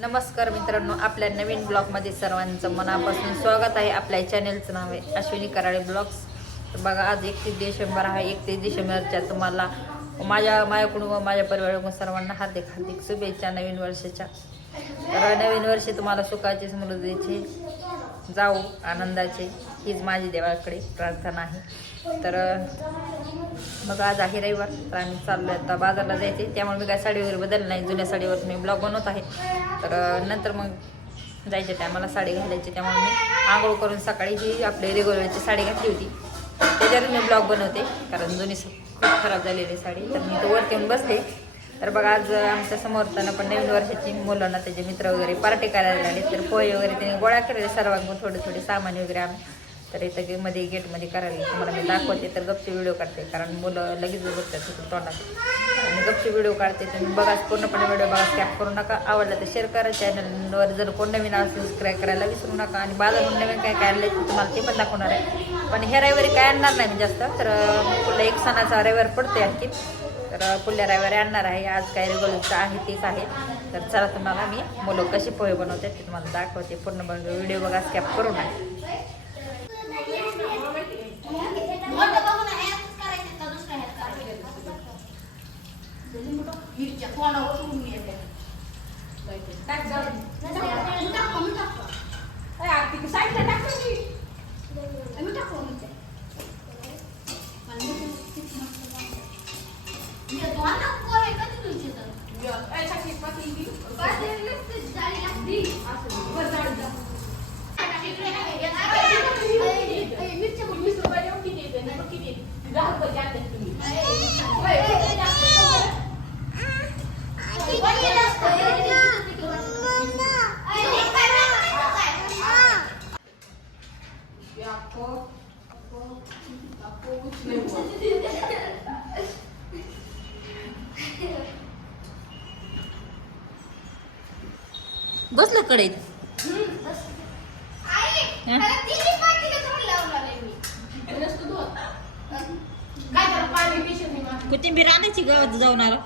नमस्कार मित्रांनो, आपल्या नवीन ब्लॉगमध्ये सर्वांचं मनापासून स्वागत आहे. आपल्या चॅनेलचं नाव आहे अश्विनी कराळे ब्लॉग्स. तर बघा, आज 31 डिसेंबर आहे. 31 डिसेंबरच्या तुम्हाला माझ्याकडून व माझ्या परिवाराकडून सर्वांना हार्दिक हार्दिक शुभेच्छा नवीन वर्षाच्या. तर नवीन वर्ष तुम्हाला सुखाचे समृद्धीचे जाऊ, आनंदाचे, हीच माझी देवाकडे प्रार्थना आहे. तर मग आज आहे रविवार, तर आम्ही चाललो आता बाजारला जायचे. त्यामुळे मी काय साडी वगैरे बदलली नाही, जुन्या साडीवर मी ब्लॉग बनवत आहे. तर नंतर मग जायच्या टायमाला साडी घालायची, त्यामुळे मी आंघोळ करून सकाळी ही आपली रेग्युलरची साडी घातली होती. त्याच्यावर मी ब्लॉग बनवते, कारण जुनी खूप खराब झालेली साडी. तर मी तो वरती येऊन बसते. तर बघा, आज आमच्या समोरताना पण नवीन वर्षाची मुलांना त्याचे मित्र वगैरे पार्टी करायला लागले. तर पोहे वगैरे त्यांनी गोळा केलेले सर्वांकडून थोडे सामान वगैरे आम्ही. तर इथं मध्ये गेटमध्ये करायला तुम्हाला मी दाखवते. तर गपचे व्हिडिओ काढते, कारण मुलं लगेच बघतात तिथून तोंडात. आणि गपचे व्हिडिओ काढते. तुम्ही बघा, पूर्णपणे व्हिडिओ बघा, स्कॅप करू नका. आवडला तर शेअर करा. चॅनलवर जर कोण नवीन असेल सबस्क्राईब करायला विसरू नका. आणि बाजारून नवीन काय आणलं तर तुम्हाला ते पण दाखवणार आहे. पण ह्या रविवारी काय आणणार नाही मी जास्त. तर पुढल्या एक सणाचा रविवार पडते आणखी, तर पुढल्या रविवारी आणणार आहे. आज काय रेग्युलरचं आहे तेच आहे. तर चला, तुम्हाला मी मुलं कशी पोहे बनवते ते तुम्हाला दाखवते. पूर्ण व्हिडिओ बघा, स्कॅप करू नका. बसलं कडेत कोथिंबीर आणायची गावात जाऊन आला.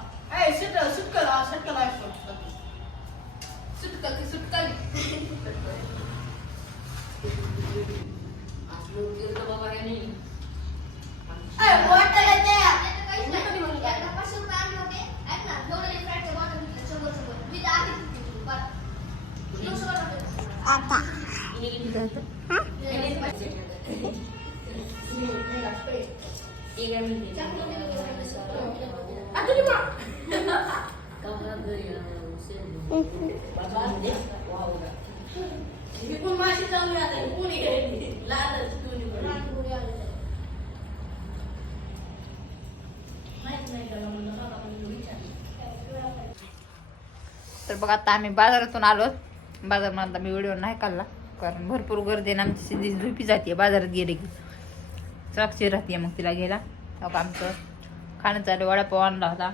तर बघा, आता आम्ही बाजारातून आलो. बाजारात मी व्हिडिओ नाही काढला, कारण भरपूर गर्दी आहे. आमची सिद्धी झोपी जाते बाजारात गेले की, साक्षी राहते मग तिला घ्यायला. आमचं खाणं चालू. वडापाव आणला होता.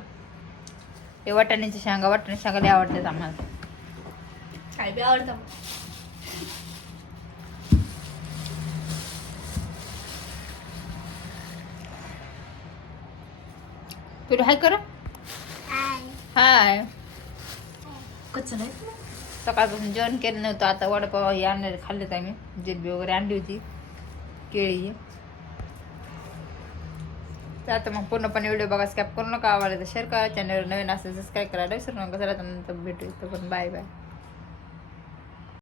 हे वाटाण्याच्या शेंगा लय आवडतात आम्हाला. काय बी आवडतं. तुला हाय करा. हाय. कच्चं नाही, सकाळपासून जेवण केलं नव्हतं. आता वडापाव हे आणले, खाल्लेत आम्ही. जिलबी वगैरे आणली होती, केळी. तर आता मग पूर्णपणे व्हिडिओ बघा, स्कॅप करू नका. आवडलं तर शेअर करा. चॅनलवर नवीन असेल सबस्क्राईब करायला विसरू नका. चला, नंतर भेटू. पण बाय बाय.